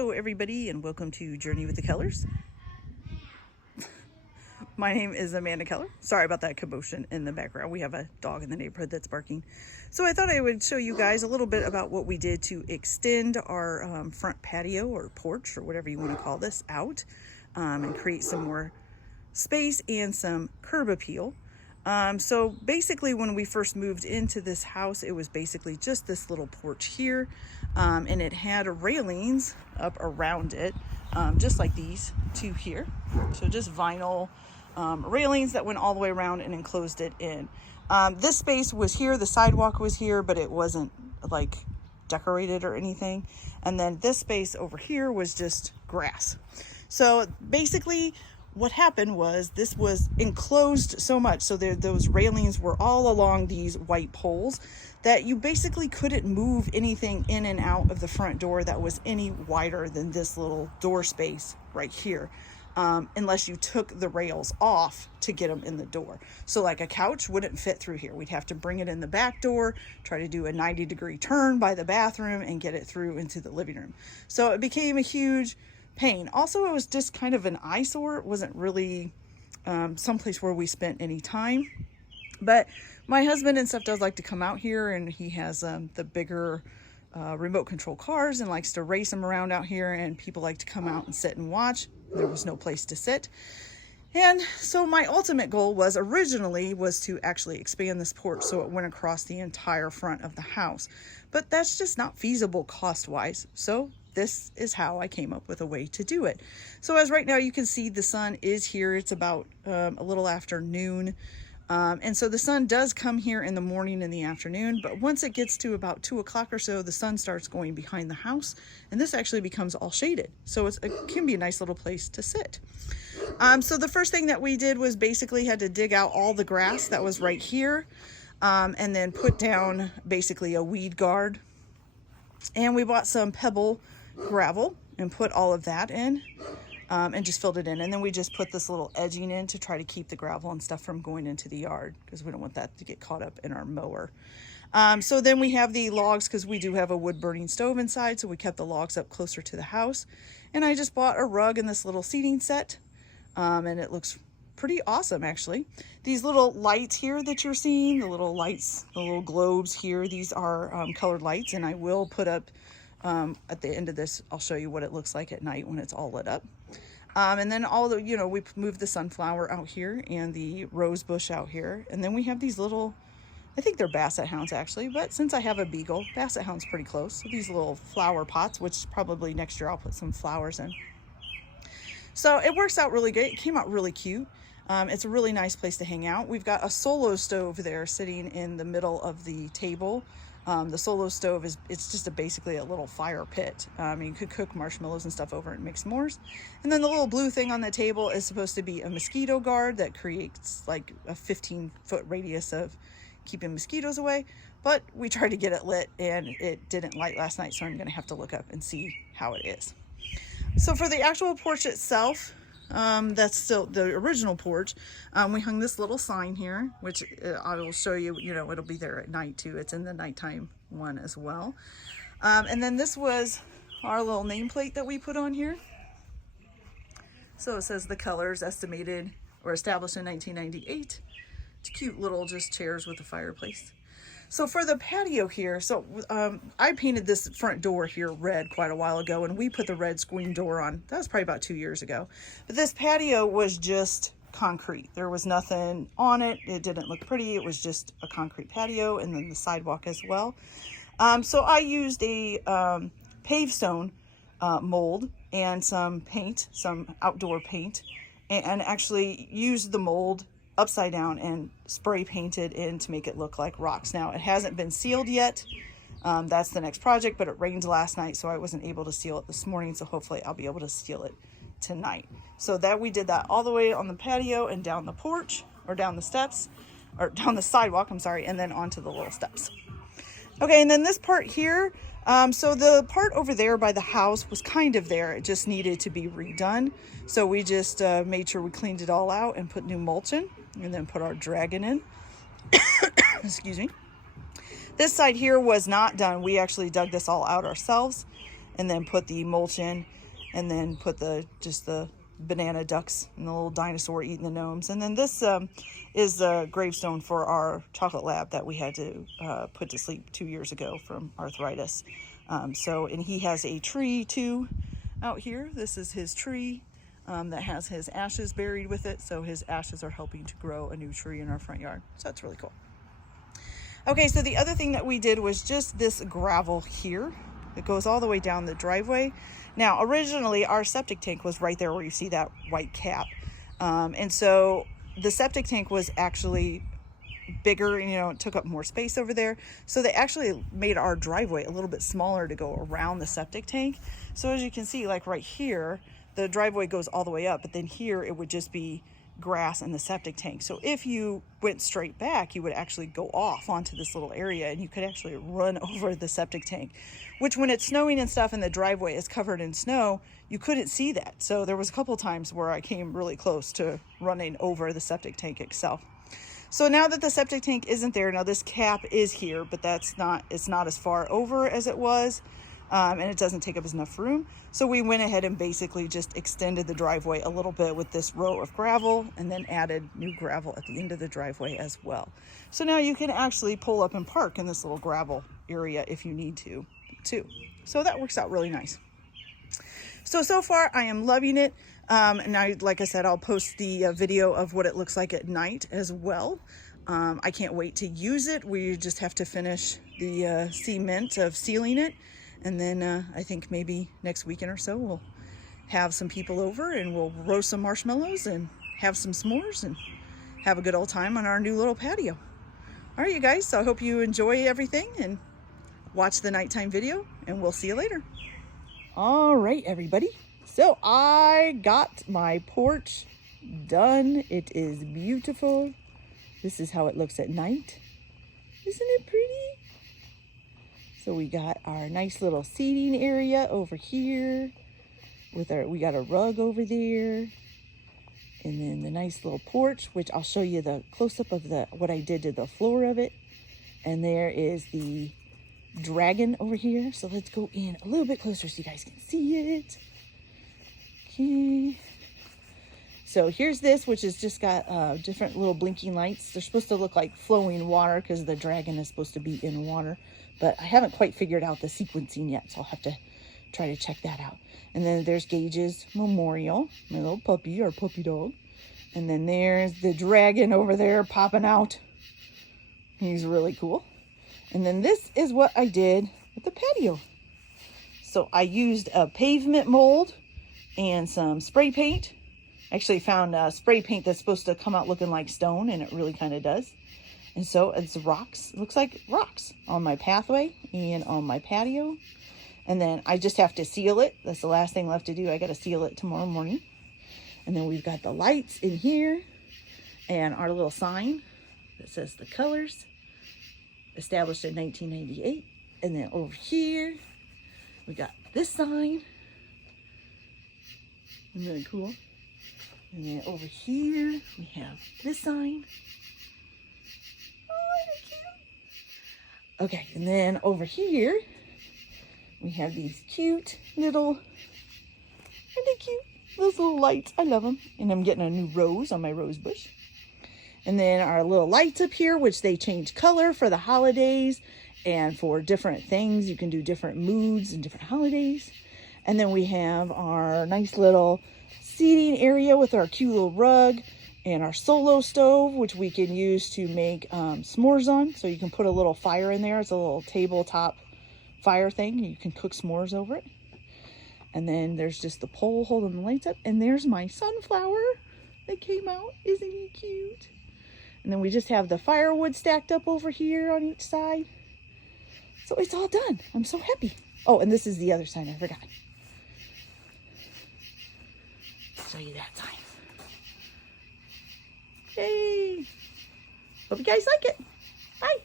Hello everybody and welcome to Journey with the Kellers. My name is Amanda Keller. Sorry about that commotion in the background. We have a dog in the neighborhood that's barking. So I thought I would show you guys a little bit about what we did to extend our front patio or porch or whatever you want to call this out and create some more space and some curb appeal. So basically when we first moved into this house, it was basically just this little porch here, and it had railings up around it, just like these two here. So just vinyl railings that went all the way around and enclosed it in. This space was here, the sidewalk was here, but it wasn't like decorated or anything. And then this space over here was just grass. So basically what happened was this was enclosed so much, so those railings were all along these white poles that you basically couldn't move anything in and out of the front door that was any wider than this little door space right here, unless you took the rails off to get them in the door. So like a couch wouldn't fit through here. We'd have to bring it in the back door, try to do a 90-degree turn by the bathroom and get it through into the living room. So it became a huge pain. Also, it was just kind of an eyesore. It wasn't really someplace where we spent any time. But my husband and stuff does like to come out here, and he has the bigger remote control cars and likes to race them around out here, and people like to come out and sit and watch. There was no place to sit. And so my ultimate goal was originally to actually expand this porch so it went across the entire front of the house. But that's just not feasible cost-wise. So this is how I came up with a way to do it. So as right now you can see, the sun is here. It's about a little after noon. And so the sun does come here in the morning and the afternoon, but once it gets to about 2 o'clock or so, the sun starts going behind the house, and this actually becomes all shaded. So it can be a nice little place to sit. So the first thing that we did was basically had to dig out all the grass that was right here, and then put down basically a weed guard. And we bought some pebble gravel and put all of that in, and just filled it in. And then we just put this little edging in to try to keep the gravel and stuff from going into the yard, because we don't want that to get caught up in our mower. So then we have the logs, because we do have a wood burning stove inside, so we kept the logs up closer to the house. And I just bought a rug and this little seating set, and it looks pretty awesome actually. These little lights here that you're seeing, the little lights, the little globes here, these are colored lights, and I will put up at the end of this, I'll show you what it looks like at night when it's all lit up. And then all the, we moved the sunflower out here and the rose bush out here. And then we have these little, I think they're basset hounds actually, but since I have a beagle, basset hound's pretty close. So these little flower pots, which probably next year I'll put some flowers in. So it works out really good. It came out really cute. It's a really nice place to hang out. We've got a solo stove there sitting in the middle of the table. The solo stove it's just basically a little fire pit. You could cook marshmallows and stuff over it and make s'mores. And then the little blue thing on the table is supposed to be a mosquito guard that creates like a 15-foot radius of keeping mosquitoes away. But we tried to get it lit and it didn't light last night, so I'm going to have to look up and see how it is. So for the actual porch itself, that's still the original porch. We hung this little sign here, which I will show you, it'll be there at night too. It's in the nighttime one as well. And then this was our little nameplate that we put on here. So it says the Kellers estimated or established in 1998. It's cute little just chairs with a fireplace. So for the patio here, so I painted this front door here red quite a while ago, and we put the red screen door on. That was probably about 2 years ago. But this patio was just concrete. There was nothing on it. It didn't look pretty. It was just a concrete patio, and then the sidewalk as well. So I used a pave stone mold and some paint, some outdoor paint, and actually used the mold upside down and spray painted in to make it look like rocks. Now it hasn't been sealed yet. That's the next project, but it rained last night, so I wasn't able to seal it this morning, so hopefully I'll be able to seal it tonight. So that we did that all the way on the patio and down the porch, or down the steps, or down the sidewalk, I'm sorry, and then onto the little steps. Okay, and then this part here, so the part over there by the house was kind of there. It just needed to be redone. So we just made sure we cleaned it all out and put new mulch in, and then put our dragon in. Excuse me. This side here was not done. We actually dug this all out ourselves and then put the mulch in, and then put just the banana ducks and the little dinosaur eating the gnomes. And then this is the gravestone for our chocolate lab that we had to put to sleep 2 years ago from arthritis. And he has a tree too out here. This is his tree that has his ashes buried with it. So his ashes are helping to grow a new tree in our front yard. So that's really cool. Okay, so the other thing that we did was just this gravel here. It goes all the way down the driveway. Now, originally our septic tank was right there where you see that white cap. And so the septic tank was actually bigger, and it took up more space over there. So they actually made our driveway a little bit smaller to go around the septic tank. So as you can see, like right here, the driveway goes all the way up, but then here it would just be grass in the septic tank. So if you went straight back, you would actually go off onto this little area, and you could actually run over the septic tank, which when it's snowing and stuff and the driveway is covered in snow, you couldn't see that. So there was a couple times where I came really close to running over the septic tank itself. So now that the septic tank isn't there, now this cap is here, but it's not as far over as it was, and it doesn't take up as enough room. So we went ahead and basically just extended the driveway a little bit with this row of gravel, and then added new gravel at the end of the driveway as well. So now you can actually pull up and park in this little gravel area if you need to too. So that works out really nice. So far I am loving it. And like I said, I'll post the video of what it looks like at night as well. I can't wait to use it. We just have to finish the cement of sealing it. And then I think maybe next weekend or so, we'll have some people over and we'll roast some marshmallows and have some s'mores and have a good old time on our new little patio. All right, you guys, so I hope you enjoy everything and watch the nighttime video, and we'll see you later. All right, everybody. So I got my porch done. It is beautiful. This is how it looks at night. Isn't it pretty? So we got our nice little seating area over here we got a rug over there. And then the nice little porch, which I'll show you the close-up of what I did to the floor of it. And there is the dragon over here. So let's go in a little bit closer so you guys can see it. Okay. So here's this, which has just got different little blinking lights. They're supposed to look like flowing water because the dragon is supposed to be in water. But I haven't quite figured out the sequencing yet, so I'll have to try to check that out. And then there's Gage's Memorial, my little puppy, or puppy dog. And then there's the dragon over there popping out. He's really cool. And then this is what I did with the patio. So I used a pavement mold and some spray paint. Actually found spray paint that's supposed to come out looking like stone, and it really kind of does. And so it's rocks. It looks like rocks on my pathway and on my patio. And then I just have to seal it. That's the last thing left to do. I got to seal it tomorrow morning. And then we've got the lights in here and our little sign that says the colors, established in 1998. And then over here, we got this sign. Really cool. And then over here, we have this sign. Oh, they're cute. Okay, and then over here, we have these cute little, aren't they cute? Those little lights, I love them. And I'm getting a new rose on my rose bush. And then our little lights up here, which they change color for the holidays and for different things. You can do different moods and different holidays. And then we have our nice little seating area with our cute little rug and our solo stove, which we can use to make s'mores on. So you can put a little fire in there. It's a little tabletop fire thing. You can cook s'mores over it. And then there's just the pole holding the lights up. And there's my sunflower that came out. Isn't he cute? And then we just have the firewood stacked up over here on each side. So it's all done. I'm so happy. Oh, and this is the other sign. I forgot. Show you that sign. Yay! Hope you guys like it. Bye.